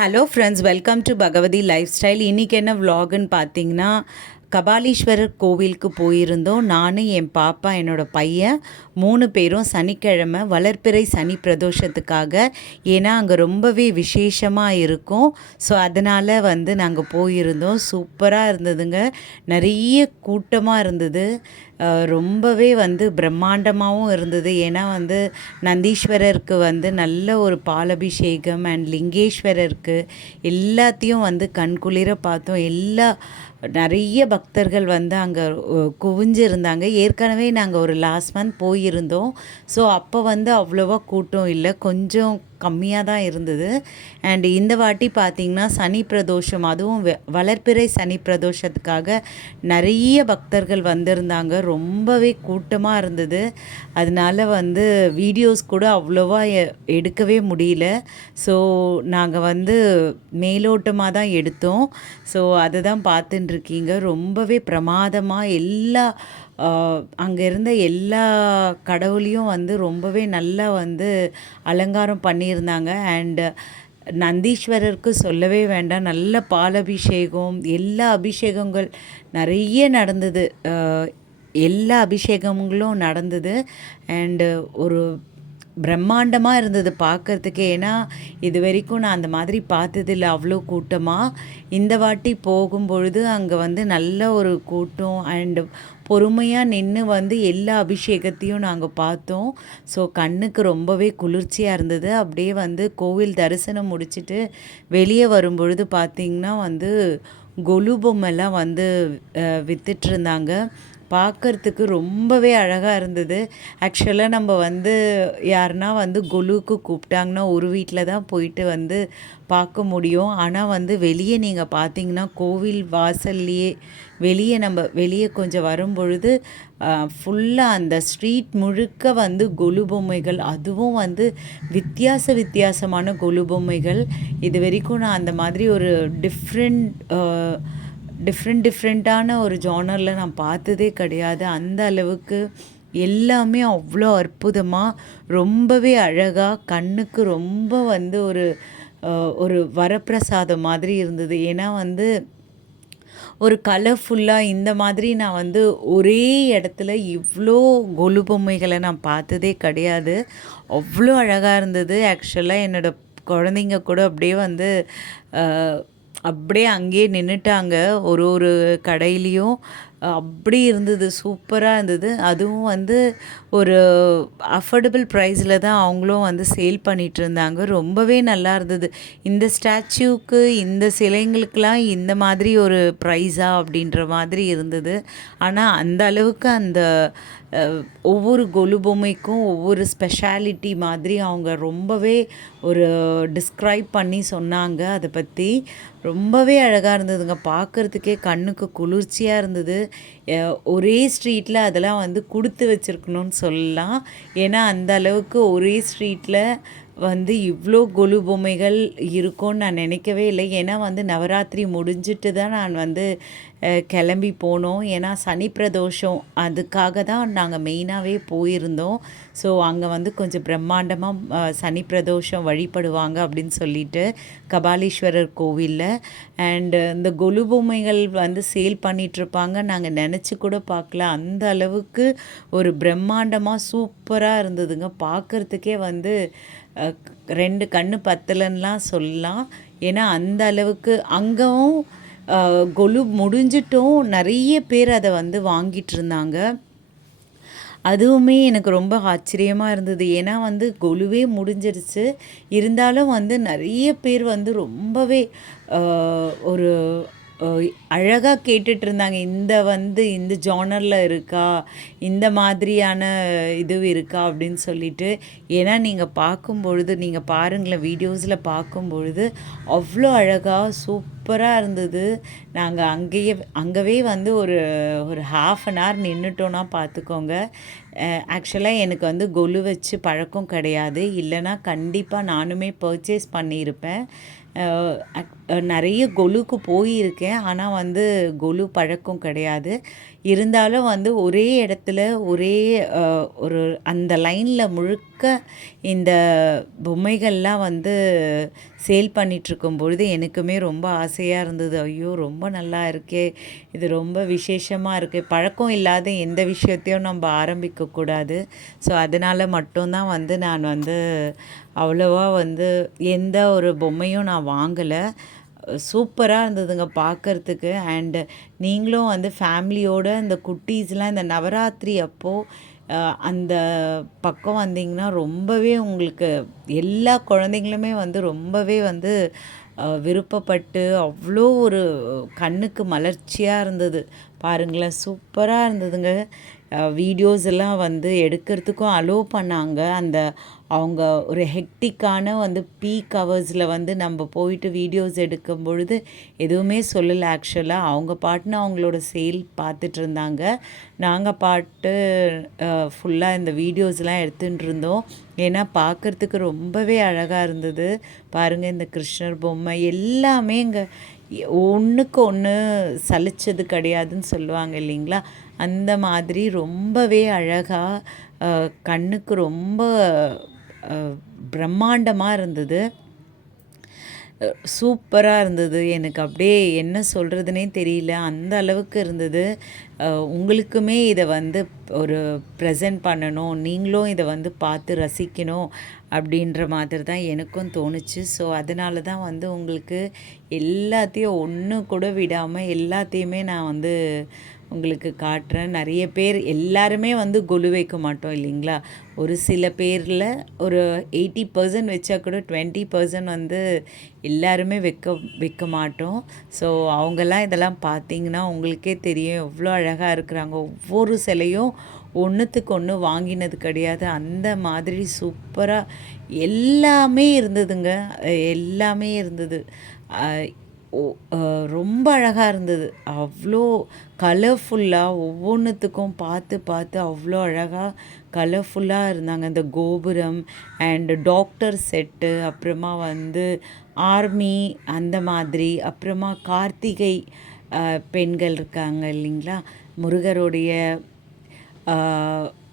Hello friends, welcome to Bhagavathi life style. இன்றைக்கி என்ன விலாகுன்னு பார்த்தீங்கன்னா, கபாலீஸ்வரர் கோவிலுக்கு போயிருந்தோம். நான், என் பாப்பா, என்னோடய பையன் 3 பேரும் சனிக்கிழமை வளர்ப்பிறை சனி பிரதோஷத்துக்காக. ஏன்னா அங்கே ரொம்பவே விசேஷமாக இருக்கும். ஸோ அதனால் நாங்கள் போயிருந்தோம். சூப்பராக இருந்ததுங்க. நிறைய கூட்டமாக இருந்தது. ரொம்பவே பிரம்மாண்டமாகவும் இருந்தது. ஏன்னா நந்தீஸ்வரருக்கு நல்ல ஒரு பாலபிஷேகம் அண்ட் லிங்கேஸ்வரருக்கு எல்லாத்தையும் கண்குளிர பார்த்தோம். நிறைய பக்தர்கள் அங்கே குவிஞ்சிருந்தாங்க. ஏற்கனவே நாங்கள் ஒரு லாஸ்ட் மந்த் போயிருந்தோம். ஸோ அப்போ அவ்வளோவா கூட்டம் இல்லை, கொஞ்சம் கம்மியாக தான் இருந்தது. அண்ட் இந்த வாட்டி பார்த்திங்கன்னா சனி பிரதோஷம், அதுவும் வளர்ப்பிறை சனி பிரதோஷத்துக்காக நிறைய பக்தர்கள் வந்திருந்தாங்க. ரொம்பவே கூட்டமாக இருந்தது. அதனால் வீடியோஸ் கூட அவ்வளோவா எடுக்கவே முடியல. ஸோ நாங்கள் மேலோட்டமாக தான் எடுத்தோம். ஸோ அதை தான் பார்த்துட்டுருக்கீங்க. ரொம்பவே பிரமாதமாக அங்கே இருந்த எல்லா கடவுளையும் ரொம்பவே நல்லா அலங்காரம் பண்ணியிருந்தாங்க. அண்டு நந்தீஸ்வரருக்கு சொல்லவே வேண்டாம், நல்ல பாலபிஷேகம், எல்லா அபிஷேகங்கள் நிறைய நடந்தது. எல்லா அபிஷேகங்களும் நடந்தது. அண்டு ஒரு பிரம்மாண்டமாக இருந்தது பார்க்குறதுக்கே. ஏன்னா இது வரைக்கும் நான் அந்த மாதிரி பார்த்ததில்ல அவ்வளோ கூட்டமாக. இந்த வாட்டி போகும்பொழுது அங்கே நல்ல ஒரு கூட்டம் அண்டு பொறுமையாக நின்று எல்லா அபிஷேகத்தையும் நாங்கள் பார்த்தோம். ஸோ கண்ணுக்கு ரொம்பவே குளிர்ச்சியாக இருந்தது. அப்படியே கோவில் தரிசனம் முடிச்சுட்டு வெளியே வரும்பொழுது பார்த்திங்கன்னா கொலு பொம்மைலாம் விற்றுட்ருந்தாங்க. பார்க்குறதுக்கு ரொம்பவே அழகாக இருந்தது. ஆக்சுவலாக நம்ம யாருன்னா கொலுவுக்கு கூப்பிட்டாங்கன்னா ஒரு வீட்டில் தான் போயிட்டு பார்க்க முடியும். ஆனால் வெளியே நீங்கள் பார்த்தீங்கன்னா கோவில் வாசல்லையே வெளியே கொஞ்சம் வரும்பொழுது ஃபுல்லாக அந்த ஸ்ட்ரீட் முழுக்க கொலு பொம்மைகள், அதுவும் வித்தியாசமான கொலு பொம்மைகள். இது வரைக்கும் நான் அந்த மாதிரி ஒரு டிஃப்ரெண்ட்டான ஒரு ஜானரில் நான் பார்த்ததே கிடையாது. அந்த அளவுக்கு எல்லாமே அவ்வளோ அற்புதமாக, ரொம்பவே அழகாக, கண்ணுக்கு ரொம்ப ஒரு வரப்பிரசாதம் மாதிரி இருந்தது. ஏன்னா ஒரு கலர்ஃபுல்லாக இந்த மாதிரி நான் ஒரே இடத்துல இவ்வளோ கொலு பொம்மைகளை நான் பார்த்ததே கிடையாது. அவ்வளோ அழகாக இருந்தது. ஆக்சுவலாக என்னோடய குழந்தைங்க கூட அப்படியே அங்கேயே நின்றுட்டாங்க. ஒரு கடையிலையும் அப்படி இருந்தது. சூப்பராக இருந்தது. அதுவும் ஒரு அஃபோர்டபுள் ப்ரைஸில் தான் அவங்களும் சேல் பண்ணிகிட்டு இருந்தாங்க. ரொம்பவே நல்லா இருந்தது. இந்த ஸ்டாச்சுவுக்கு, இந்த சிலைங்களுக்கெலாம் இந்த மாதிரி ஒரு ப்ரைஸா அப்படின்ற மாதிரி இருந்தது. ஆனால் அந்த அளவுக்கு அந்த ஒவ்வொரு கொலு பொம்மைக்கும் ஒவ்வொரு ஸ்பெஷாலிட்டி மாதிரி அவங்க ரொம்பவே ஒரு டிஸ்கிரைப் பண்ணி சொன்னாங்க. அதை பற்றி ரொம்பவே அழகாக இருந்ததுங்க. பார்க்குறதுக்கே கண்ணுக்கு குளிர்ச்சியாக இருந்தது. ஒரே ஸ்ட்ரீட்டில் அதெல்லாம் கொடுத்து வச்சுருக்கணும்னு சொல்லலாம். ஏன்னா அந்த அளவுக்கு ஒரே ஸ்ட்ரீட்டில் இவ்வளோ கொலு பொம்மைகள் இருக்கும்னு நான் நினைக்கவே இல்லை. ஏன்னா நவராத்திரி முடிஞ்சிட்டு தான் நான் கிளம்பி போனோம். ஏன்னா சனி பிரதோஷம், அதுக்காக தான் நாங்கள் மெயினாகவே போயிருந்தோம். ஸோ அங்கே கொஞ்சம் பிரம்மாண்டமாக சனி பிரதோஷம் வழிபடுவாங்க அப்படின்னு சொல்லிட்டு கபாலீஸ்வரர் கோவிலில். அண்டு இந்த கொலு பொம்மைகள் சேல் பண்ணிகிட்ருப்பாங்க. நாங்கள் நினச்சி கூட பார்க்கல. அந்த அளவுக்கு ஒரு பிரம்மாண்டமாக சூப்பராக இருந்ததுங்க. பார்க்குறதுக்கே 2 கண்ணு பத்தலன்னுலாம் சொல்லலாம். ஏன்னா அந்த அளவுக்கு அங்கவும் கொலு முடிஞ்சிட்டும் நிறைய பேர் அதை வாங்கிட்டு இருந்தாங்க. அதுவுமே எனக்கு ரொம்ப ஆச்சரியமாக இருந்தது. ஏன்னா கொலுவே முடிஞ்சிருச்சு, இருந்தாலும் நிறைய பேர் ரொம்பவே ஒரு அழகாக கேட்டுட்ருந்தாங்க. இந்த ஜானரில் இருக்கா, இந்த மாதிரியான இது இருக்கா அப்படின்னு சொல்லிட்டு. ஏன்னா நீங்கள் பார்க்கும்பொழுது, நீங்கள் பாருங்களேன், வீடியோஸில் பார்க்கும்பொழுது அவ்வளோ அழகாக சூப்பராக இருந்தது. நாங்கள் அங்கவே ஒரு ½ அன் ஹவர் நின்றுட்டோன்னா பார்த்துக்கோங்க. ஆக்சுவலாக எனக்கு கொலு வச்சு பழக்கம் கிடையாது. இல்லைனா கண்டிப்பாக நானுமே பர்ச்சேஸ் பண்ணியிருப்பேன். நிறைய கொலுக்கு போயிருக்கேன். ஆனால் கொலு பழக்கம் கிடையாது. இருந்தாலும் வந்து ஒரே இடத்துல ஒரே ஒரு அந்த லைனில் முழுக்க இந்த பொம்மைகள்லாம் வந்து சேல் பண்ணிகிட்ருக்கும் பொழுது எனக்குமே ரொம்ப ஆசையாக இருந்தது. ஐயோ! ரொம்ப நல்லா இருக்கே, இது ரொம்ப விசேஷமாக இருக்குது. பழக்கம் இல்லாத எந்த விஷயத்தையும் நம்ம ஆரம்பிக்கக்கூடாது. ஸோ அதனால் மட்டும்தான் வந்து நான் வந்து அவ்வளோவா வந்து எந்த ஒரு பொம்மையும் நான் வாங்கலை. சூப்பராக இருந்ததுங்க பார்க்கறதுக்கு. அண்டு நீங்களும் வந்து ஃபேமிலியோடு இந்த குட்டீஸ்லாம் இந்த நவராத்திரி அப்போது அந்த பக்கம் வந்தீங்கன்னா ரொம்பவே உங்களுக்கு எல்லா குழந்தைங்களுமே வந்து ரொம்பவே வந்து விருப்பப்பட்டு அவ்வளோ ஒரு கண்ணுக்கு மலர்ச்சியாக இருந்தது. பாருங்களேன், சூப்பராக இருந்ததுங்க. வீடியோஸ் எல்லாம் வந்து எடுக்கிறதுக்கும் அலோவ் பண்ணாங்க. அந்த அவங்க ஒரு ஹெக்டிக்கான வந்து பீக் ஹவர்ஸில் வந்து நம்ம போயிட்டு வீடியோஸ் எடுக்கும் பொழுது எதுவுமே சொல்லலை. ஆக்சுவலாக அவங்க பாட்டுன்னு அவங்களோட சேல் பார்த்துட்டு இருந்தாங்க. நாங்கள் பாட்டு ஃபுல்லாக இந்த வீடியோஸ்லாம் எடுத்துகிட்டு இருந்தோம். ஏன்னா பார்க்குறதுக்கு ரொம்பவே அழகாக இருந்தது. பாருங்கள், இந்த கிருஷ்ணர் பொம்மை எல்லாமே இங்கே ஒன்றுக்கு ஒன்று சலிச்சது கிடையாதுன்னு சொல்லுவாங்க இல்லைங்களா, அந்த மாதிரி ரொம்பவே அழகாக கண்ணுக்கு ரொம்ப பிரம்மாண்டமாக இருந்தது. சூப்பராக இருந்தது. எனக்கு அப்படியே என்ன சொல்கிறதுனே தெரியல, அந்த அளவுக்கு இருந்தது. உங்களுக்குமே இதை வந்து ஒரு ப்ரெசென்ட் பண்ணணும், நீங்களும் இதை வந்து பார்த்து ரசிக்கணும் அப்படின்ற மாதிரி தான் எனக்கும் தோணுச்சு. ஸோ அதனால தான் வந்து உங்களுக்கு எல்லாத்தையும் ஒன்று கூட விடாமல் எல்லாத்தையுமே நான் வந்து உங்களுக்கு காட்டுறேன். நிறைய பேர் எல்லாருமே வந்து கொலு வைக்க மாட்டோம் இல்லைங்களா, ஒரு சில பேரில் ஒரு 80% வச்சா கூட 20% வந்து எல்லாருமே வைக்க மாட்டோம். ஸோ அவங்கெல்லாம் இதெல்லாம் பார்த்தீங்கன்னா உங்களுக்கே தெரியும் எவ்வளோ அழகாக இருக்கிறாங்க. ஒவ்வொரு சிலையும் ஒன்றுத்துக்கு ஒன்று வாங்கினது கிடையாது, அந்த மாதிரி சூப்பராக எல்லாமே இருந்ததுங்க. எல்லாமே இருந்தது. ரொம்ப அழகாக இருந்தது. அவ்வளோ கலர்ஃபுல்லாக ஒவ்வொன்றுத்துக்கும் பார்த்து பார்த்து அவ்வளோ அழகாக கலர்ஃபுல்லாக இருந்தாங்க. இந்த கோபுரம் அண்டு டாக்டர் செட்டு, அப்புறமா வந்து ஆர்மி அந்த மாதிரி, அப்புறமா கார்த்திகை பெண்கள் இருக்காங்க இல்லைங்களா, முருகருடைய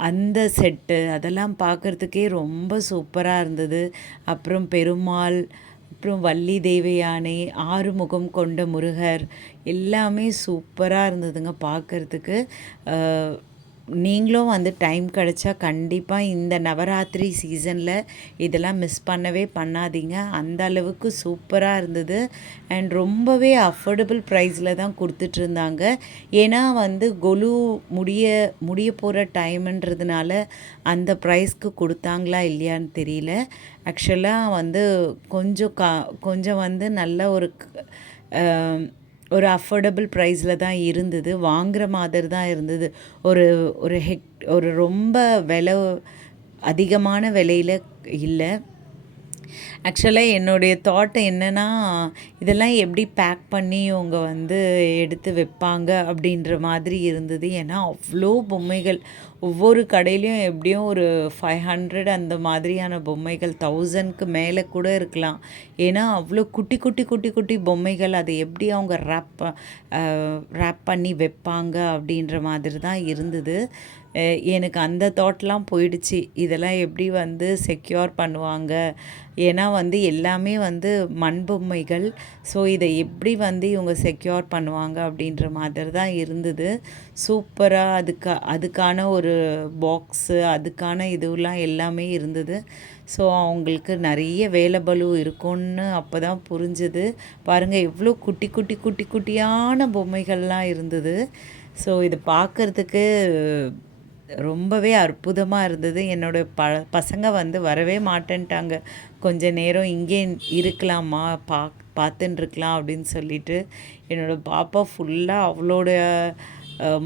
அந்த செட்டு, அதெல்லாம் பார்க்குறதுக்கே ரொம்ப சூப்பராக இருந்தது. அப்புறம் பெருமாள், அப்புறம் வள்ளி தேவயானை, ஆறுமுகம் கொண்ட முருகர், எல்லாமே சூப்பராக இருந்ததுங்க பார்க்குறதுக்கு. நீங்களும் வந்து டைம் கிடச்சா கண்டிப்பாக இந்த நவராத்திரி சீசனில் இதெல்லாம் மிஸ் பண்ணவே பண்ணாதீங்க. அந்த அளவுக்கு சூப்பராக இருந்தது. அண்ட் ரொம்பவே அஃபோர்டபுள் ப்ரைஸில் தான் கொடுத்துட்ருந்தாங்க. ஏன்னா வந்து கொலு முடிய போகிற டைமுன்றதுனால அந்த ப்ரைஸ்க்கு கொடுத்தாங்களா இல்லையான்னு தெரியல. ஆக்சுவலாக வந்து கொஞ்சம் வந்து நல்ல ஒரு அஃபோர்டபுள் ப்ரைஸில் தான் இருந்தது. வாங்குகிற மாதிரி தான் இருந்தது. ஒரு ஒரு ரொம்ப விலை அதிகமான விலையில் இல்லை. ஆக்சுவலாக என்னுடைய தாட் என்னென்னா, இதெல்லாம் எப்படி பேக் பண்ணி இவங்க வந்து எடுத்து வைப்பாங்க அப்படின்ற மாதிரி இருந்தது. ஏன்னா அவ்வளோ பொம்மைகள், ஒவ்வொரு கடையிலையும் எப்படியும் ஒரு 500 அந்த மாதிரியான பொம்மைகள், 1000க்கு மேலே கூட இருக்கலாம். ஏன்னா அவ்வளோ குட்டி குட்டி குட்டி குட்டி பொம்மைகள், அதை எப்படி அவங்க ரேப் பண்ணி வைப்பாங்க அப்படின்ற மாதிரி தான் இருந்தது. எனக்கு அந்த தாட்லாம் போயிடுச்சு, இதெல்லாம் எப்படி வந்து செக்யூர் பண்ணுவாங்க. ஏன்னா வந்து எல்லாமே வந்து மண் பொம்மைகள். ஸோ இதை எப்படி வந்து இவங்க செக்யூர் பண்ணுவாங்க அப்படின்ற மாதிரி தான் இருந்தது. சூப்பராக அதுக்கான ஒரு பாக்ஸு, அதுக்கான இதுவெலாம் எல்லாமே இருந்தது. ஸோ அவங்களுக்கு நிறைய வேலை பளு இருக்கும்னு அப்போ தான் புரிஞ்சுது. பாருங்கள், எவ்வளோ குட்டி குட்டி குட்டி குட்டியான பொம்மைகள்லாம் இருந்தது. ஸோ இது பார்க்குறதுக்கு ரொம்பவே அற்புதமாக இருந்தது. என்னோடய பசங்க வந்து வரவே மாட்டேன்ட்டாங்க. கொஞ்ச நேரம் இங்கே இருக்கலாமா, பார்த்துட்டுருக்கலாம் அப்படின்னு சொல்லிட்டு. என்னோடய பாப்பா ஃபுல்லாக அவளோட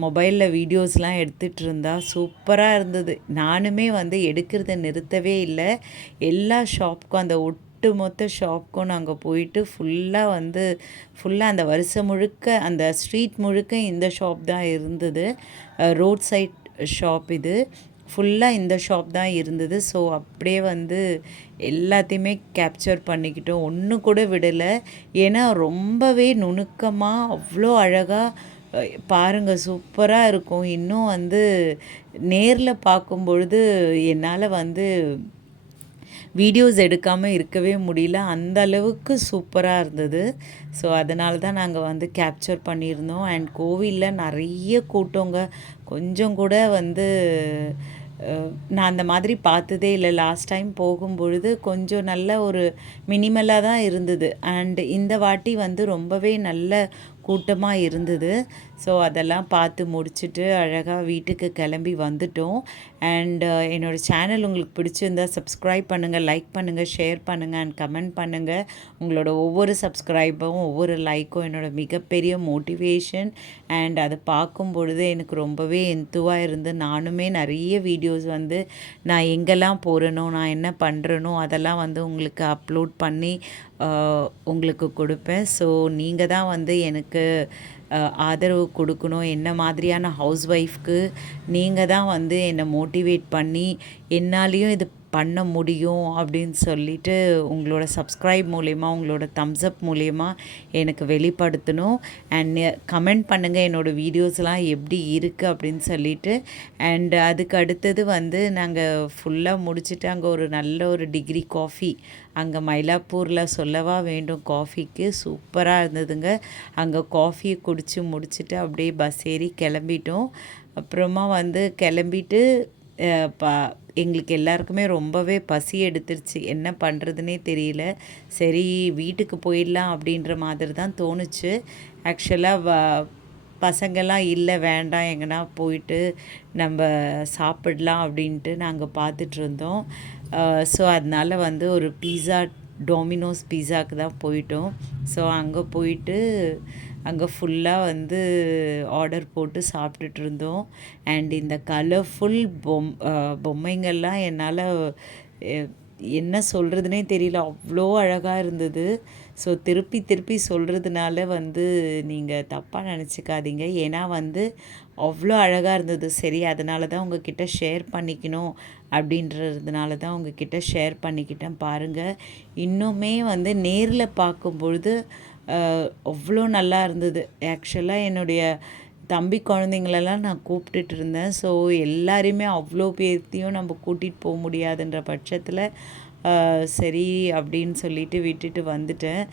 மொபைலில் வீடியோஸ்லாம் எடுத்துகிட்டு இருந்தா. சூப்பராக இருந்தது. நானுமே வந்து எடுக்கிறத நிறுத்தவே இல்லை. எல்லா ஷாப்புக்கும், அந்த ஒட்டுமொத்த ஷாப்புக்கும் நாங்கள் போயிட்டு ஃபுல்லாக அந்த வருஷம் முழுக்க, அந்த ஸ்ட்ரீட் முழுக்க இந்த ஷாப் தான் இருந்தது. ரோட் சைட் ஷாப் இது. ஃபுல்லாக இந்த ஷாப் தான் இருந்தது. ஸோ அப்படியே வந்து எல்லாத்தையுமே கேப்சர் பண்ணிக்கிட்டோம், ஒன்று கூட விடலை. ஏன்னா ரொம்பவே நுணுக்கமாக அவ்வளோ அழகாக பாருங்க சூப்பரா இருக்கும். இன்னும் வந்து நேர்ல பார்க்கும்பொழுது என்னால வந்து வீடியோஸ் எடுக்காம இருக்கவே முடியல. அந்த அளவுக்கு சூப்பரா இருந்தது. ஸோ அதனால தான் நாங்க வந்து கேப்சர் பண்ணியிருந்தோம். அண்ட் கோவில்ல நெறைய கூட்டங்க. கொஞ்சம் கூட வந்து நான் அந்த மாதிரி பார்த்ததே இல்ல. லாஸ்ட் டைம் போகும்பொழுது கொஞ்சம் நல்ல ஒரு மினிமலா தான் இருந்தது. அண்ட் இந்த வாட்டி வந்து ரொம்பவே நல்ல கூட்டமா இருந்தது. ஸோ அதெல்லாம் பார்த்து முடிச்சுட்டு அழகா வீட்டுக்கு கிளம்பி வந்துட்டோம். அண்ட் என்னோட சேனல் உங்களுக்கு பிடிச்சிருந்தா சப்ஸ்கிரைப் பண்ணுங்கள், லைக் பண்ணுங்கள், ஷேர் பண்ணுங்கள் அண்ட் கமெண்ட் பண்ணுங்கள். உங்களோட ஒவ்வொரு சப்ஸ்கிரைபும் ஒவ்வொரு லைக்கும் என்னோட மிகப்பெரிய மோட்டிவேஷன். அண்ட் அதை பார்க்கும் பொழுது எனக்கு ரொம்பவே எந்துவாக இருந்து நானுமே நிறைய வீடியோஸ் வந்து நான் எங்கெல்லாம் போகிறேனோ நான் என்ன பண்ணுறேனோ அதெல்லாம் வந்து உங்களுக்கு அப்லோட் பண்ணி உங்களுக்கு கொடுப்பேன். ஸோ நீங்கள் தான் வந்து எனக்கு ஆதரவு கொடுக்கணும். என்ன மாதிரியான ஹவுஸ் ஒய்ஃப்க்கு நீங்கள் தான் வந்து என்னை மோட்டிவேட் பண்ணி என்னாலேயும் இது பண்ண முடியும் அப்படின்னு சொல்லிட்டு உங்களோட சப்ஸ்கிரைப் மூலயமா உங்களோட தம்ஸ் அப் மூலயமா எனக்கு வெளிப்படுத்தணும். அண்ட் கமெண்ட் பண்ணுங்கள் என்னோடய வீடியோஸ்லாம் எப்படி இருக்குது அப்படின்னு சொல்லிட்டு. அண்ட் அதுக்கு அடுத்தது வந்து நாங்கள் ஃபுல்லாக முடிச்சுட்டு அங்கே ஒரு நல்ல ஒரு டிகிரி காஃபி அங்கே மயிலாப்பூரில் சொல்லவா வேண்டும், காஃபிக்கு சூப்பராக இருந்ததுங்க. அங்கே காஃபியை குடித்து முடிச்சுட்டு அப்படியே பஸ் ஏறி கிளம்பிட்டோம். அப்புறமா வந்து கிளம்பிட்டு எங்களுக்கு எல்லாருக்குமே ரொம்பவே பசி எடுத்துருச்சு. என்ன பண்ணுறதுனே தெரியல. சரி வீட்டுக்கு போயிடலாம் அப்படின்ற மாதிரி தான் தோணுச்சு. ஆக்சுவலாக பசங்கள்லாம் இல்லை வேண்டாம் எங்கன்னா போயிட்டு நம்ம சாப்பிடலாம் அப்படின்ட்டு நாங்கள் பார்த்துட்ருந்தோம். ஸோ அதனால் வந்து ஒரு டொமினோஸ் பீஸாவுக்கு தான் போயிட்டோம். ஸோ அங்கே போயிட்டு அங்கே ஃபுல்லாக வந்து ஆர்டர் போட்டு சாப்பிட்டுட்டு இருந்தோம். அண்ட் இந்த கலர்ஃபுல் பொம்மைங்கள்லாம் என்னால் என்ன சொல்கிறதுனே தெரியல, அவ்வளோ அழகாக இருந்தது. ஸோ திருப்பி திருப்பி சொல்கிறதுனால வந்து நீங்கள் தப்பாக நினச்சிக்காதீங்க. ஏன்னா வந்து அவ்வளோ அழகாக இருந்தது. சரி அதனால தான் உங்ககிட்ட ஷேர் பண்ணிக்கணும் அப்படின்றதுனால தான் உங்ககிட்ட ஷேர் பண்ணிக்கிட்டேன். பாருங்கள் இன்னுமே வந்து நேரில் பார்க்கும்பொழுது அவ்வளோ நல்லா இருந்தது. ஆக்சுவலாக என்னுடைய தம்பி குழந்தைங்களெல்லாம் நான் கூப்பிட்டுட்டு இருந்தேன். ஸோ எல்லாரையுமே அவ்வளோ பேர்த்தையும் நம்ம கூட்டிகிட்டு போக முடியாதுன்ற பட்சத்தில் சரி அப்படின்னு சொல்லிட்டு விட்டுட்டு வந்துட்டேன்.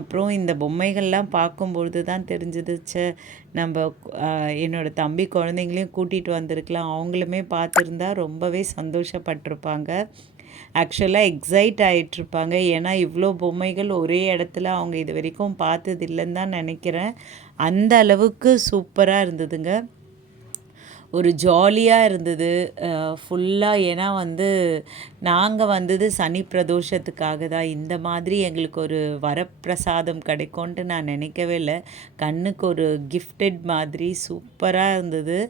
அப்புறம் இந்த பொம்மைகள்லாம் பார்க்கும்பொழுது தான் தெரிஞ்சது, நம்ம என்னோடய தம்பி குழந்தைங்களையும் கூட்டிகிட்டு வந்திருக்கலாம், அவங்களுமே பார்த்துருந்தா ரொம்பவே சந்தோஷப்பட்டிருப்பாங்க. ஆக்சுவலாக எக்ஸைட் ஆகிட்ருப்பாங்க. ஏன்னா இவ்வளோ பொம்மைகள் ஒரே இடத்துல அவங்க இது வரைக்கும் பார்த்தது இல்லைன்னு தான் நினைக்கிறேன். அந்த அளவுக்கு சூப்பராக இருந்ததுங்க. ஒரு ஜாலியாக இருந்தது ஃபுல்லாக. ஏன்னா வந்து நாங்கள் வந்தது சனி பிரதோஷத்துக்காக தான். இந்த மாதிரி எங்களுக்கு ஒரு வரப்பிரசாதம் கிடைக்கும்ன்ட்டு நான் நினைக்கவே இல்லை. கண்ணுக்கு ஒரு கிஃப்டட் மாதிரி சூப்பராக இருந்தது.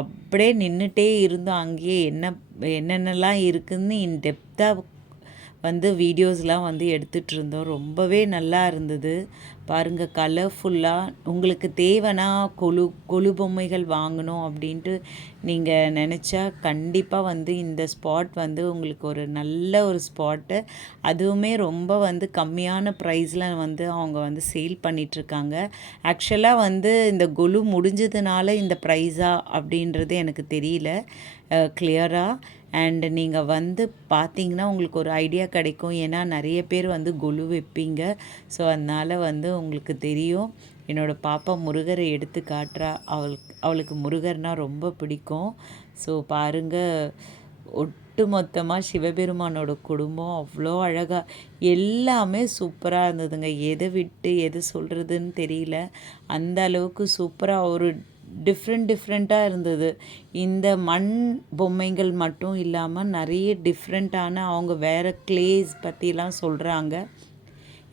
அப்படியே நின்றுட்டே இருந்தோம் அங்கேயே. என்னென்னலாம் இருக்குதுன்னு இன்டெப்த்தாக வந்து வீடியோஸ்லாம் வந்து எடுத்துகிட்டு இருந்தோம். ரொம்பவே நல்லா இருந்தது. பாருங்கள் கலர்ஃபுல்லாக. உங்களுக்கு தேவைன்னா கொலு பொம்மைகள் வாங்கணும் அப்படின்ட்டு நீங்கள் நினச்சா கண்டிப்பாக வந்து இந்த ஸ்பாட் வந்து உங்களுக்கு ஒரு நல்ல ஒரு ஸ்பாட்டு. அதுவுமே ரொம்ப வந்து கம்மியான ப்ரைஸில் வந்து அவங்க வந்து சேல் பண்ணிகிட்ருக்காங்க. ஆக்சுவலாக வந்து இந்த கொலு முடிஞ்சதுனால இந்த ப்ரைஸா அப்படின்றது எனக்கு தெரியல கிளியராக. அண்ட் நீங்கள் வந்து பார்த்தீங்கன்னா உங்களுக்கு ஒரு ஐடியா கிடைக்கும். ஏன்னா நிறைய பேர் வந்து கொலு வைப்பீங்க. ஸோ அதனால் வந்து உங்களுக்கு தெரியும். என்னோடய பாப்பா முருகரை எடுத்து காட்டுறா. அவளுக்கு முருகர்னால் ரொம்ப பிடிக்கும். ஸோ பாருங்கள் ஒட்டு மொத்தமாக சிவபெருமானோட குடும்பம் அவ்வளோ அழகாக எல்லாமே சூப்பராக இருந்ததுங்க. எதை விட்டு எது சொல்கிறதுன்னு தெரியல. அந்த அளவுக்கு சூப்பராக ஒரு டிஃப்ரெண்ட்டாக இருந்தது. இந்த மண் பொம்மைகள் மட்டும் இல்லாமல் நிறைய டிஃப்ரெண்ட்டான அவங்க வேறு கிளேஸ் பற்றிலாம் சொல்கிறாங்க.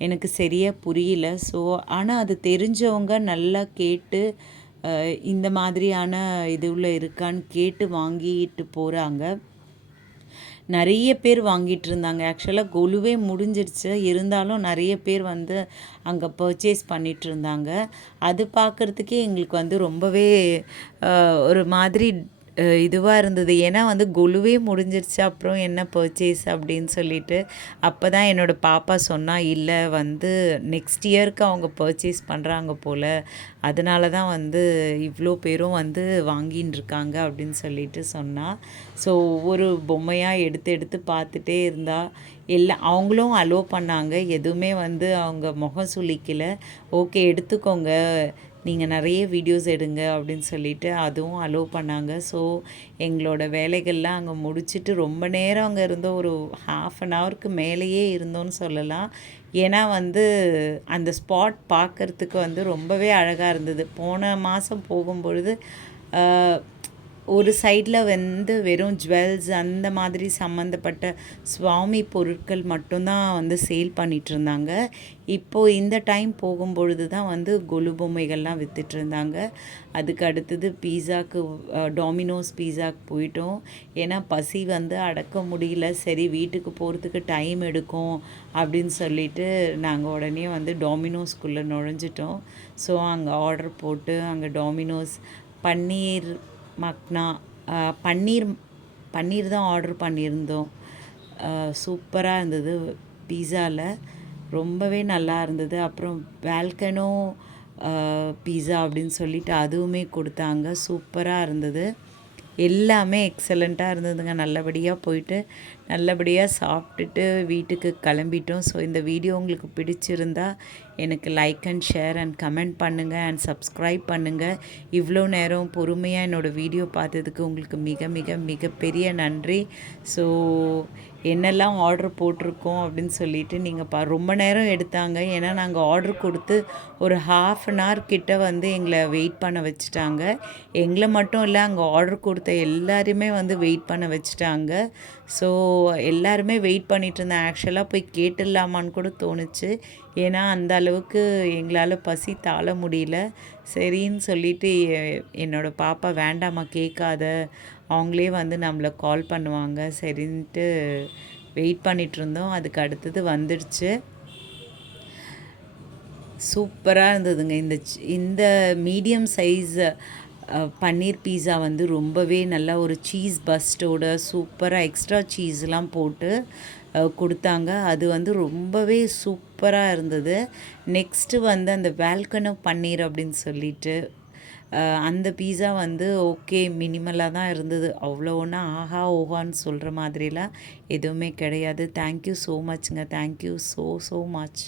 எனக்கு சரியாக புரியல. ஸோ ஆனால் அது தெரிஞ்சவங்க நல்லா கேட்டு இந்த மாதிரியான இதுவில் இருக்கான்னு கேட்டு வாங்கிட்டு போகிறாங்க. நிறைய பேர் வாங்கிட்டு இருந்தாங்க. ஆக்சுவலாக கொலுவே முடிஞ்சிடுச்சு. இருந்தாலும் நிறைய பேர் வந்து அங்கே பர்ச்சேஸ் பண்ணிகிட்டு இருந்தாங்க. அது பார்க்குறதுக்கே எங்களுக்கு வந்து ரொம்பவே ஒரு மாதிரி இதுவா இருந்தது. ஏன்னா வந்து கொலுவே முடிஞ்சிருச்சு. அப்புறம் என்ன பர்ச்சேஸ் அப்படின்னு சொல்லிட்டு. அப்ப தான் என்னோட பாப்பா சொன்னா, "இல்ல வந்து நெக்ஸ்ட் இயர்க்கு அவங்க பர்ச்சேஸ் பண்றாங்க போல. அதனால தான் வந்து இவ்ளோ பேரும் வந்து வாங்கின்னு இருக்காங்க." அப்படின்னு சொல்லிட்டு சொன்னா. ஸோ ஒவ்வொரு பொம்மையா எடுத்து எடுத்து பார்த்துட்டே இருந்தா. அவங்களும் அலோ பண்ணாங்க. எதுவுமே வந்து அவங்க முகம் சுளிக்கல. "ஓகே எடுத்துக்கோங்க. நீங்க நெறைய வீடியோஸ் எடுங்க" அப்படின்னு சொல்லிட்டு அதுவும் அலோ பண்ணாங்க. ஸோ எங்களோட வேலைகள்லாம் அங்க முடிச்சுட்டு ரொம்ப நேரம் அங்க இருந்தோம். ஒரு 1/2 அன் ஹவருக்கு மேலேயே இருந்தோம்னு சொல்லலாம். ஏன்னா வந்து அந்த ஸ்பாட் பார்க்கறதுக்கு வந்து ரொம்பவே அழகா இருந்தது. போன மாசம் போகும்பொழுது அ ஒரு சைடில் வந்து வெறும் ஜுவல்ஸ் அந்த மாதிரி சம்மந்தப்பட்ட சுவாமி பொருட்கள் மட்டும்தான் வந்து சேல் பண்ணிகிட்ருந்தாங்க. இப்போது இந்த டைம் போகும்பொழுது தான் வந்து கொலு பொம்மைகள்லாம் விற்றுட்ருந்தாங்க. அதுக்கு அடுத்தது பீஸாக்கு டாமினோஸ் பீஸாக்கு போயிட்டோம். ஏன்னா பசி வந்து அடக்க முடியல. சரி வீட்டுக்கு போகிறதுக்கு டைம் எடுக்கும் அப்படின்னு சொல்லிட்டு நாங்கள் உடனே வந்து டாமினோஸ்குள்ளே நுழைஞ்சிட்டோம். ஸோ அங்கே ஆர்டர் போட்டு அங்கே டாமினோஸ் பன்னீர் மக்னா பன்னீர் பன்னீர் தான் ஆர்டர் பண்ணியிருந்தோம். சூப்பராக இருந்தது பீஸாவில். ரொம்பவே நல்லா இருந்தது. அப்புறம் வால்கனோ பீஸா அப்படின்னு சொல்லிட்டு அதுவுமே கொடுத்தாங்க. சூப்பராக இருந்தது. எல்லாமே எக்ஸலண்ட்டாக இருந்ததுங்க. நல்லபடியாக போயிட்டு நல்லபடியாக சாப்பிட்டுட்டு வீட்டுக்கு கிளம்பிட்டோம். ஸோ இந்த வீடியோ உங்களுக்கு பிடிச்சிருந்தா எனக்கு like and share and comment பண்ணுங்கள் அண்ட் சப்ஸ்கிரைப் பண்ணுங்கள். இவ்வளோ நேரம் பொறுமையாக என்னோடய வீடியோ பார்த்ததுக்கு உங்களுக்கு மிக மிக மிகப்பெரிய நன்றி. ஸோ என்னெல்லாம் ஆர்டர் போட்டிருக்கோம் அப்படின்னு சொல்லிட்டு நீங்கள் ரொம்ப நேரம் எடுத்தாங்க. ஏன்னா நாங்கள் ஆர்டர் கொடுத்து ஒரு 1/2 அன் ஹவர் கிட்ட வந்து எங்களை வெயிட் பண்ண வச்சுட்டாங்க. எங்களை மட்டும் இல்லை, அங்கே ஆர்டர் கொடுத்த எல்லாரையுமே வந்து வெயிட் பண்ண வச்சுட்டாங்க. ஸோ எல்லாருமே வெயிட் பண்ணிகிட்டு இருந்தேன். ஆக்சுவலாக போய் கேட்டுடலாமான்னு கூட தோணுச்சு. ஏன்னா அந்த அளவுக்கு எங்களால் பசி தாழ முடியல. சரின்னு சொல்லிட்டு என்னோடய பாப்பா, "வேண்டாம்மா கேட்காத, அவங்களே வந்து நம்மளை கால் பண்ணுவாங்க." சரின்ட்டு வெயிட் பண்ணிகிட்ருந்தோம். அதுக்கு அடுத்தது வந்துடுச்சு. சூப்பராக இருந்ததுங்க. இந்த மீடியம் சைஸ் பன்னீர் பீஸா வந்து ரொம்பவே நல்லா ஒரு சீஸ் பஸ்ட்டோட சூப்பராக எக்ஸ்ட்ரா சீஸ்லாம் போட்டு கொடுத்தாங்க. அது வந்து ரொம்பவே சூப்பராக இருந்தது. நெக்ஸ்ட்டு வந்து அந்த வால்கனோ பன்னீர் அப்படின்னு சொல்லிட்டு அந்த பீஸா வந்து ஓகே மினிமலாக தான் இருந்தது. அவ்வளோ ஒன்றும் ஆஹா ஓஹான்னு சொல்கிற மாதிரிலாம் எதுவுமே கிடையாது. தேங்க்யூ ஸோ மச்ங்க. Thank you so much.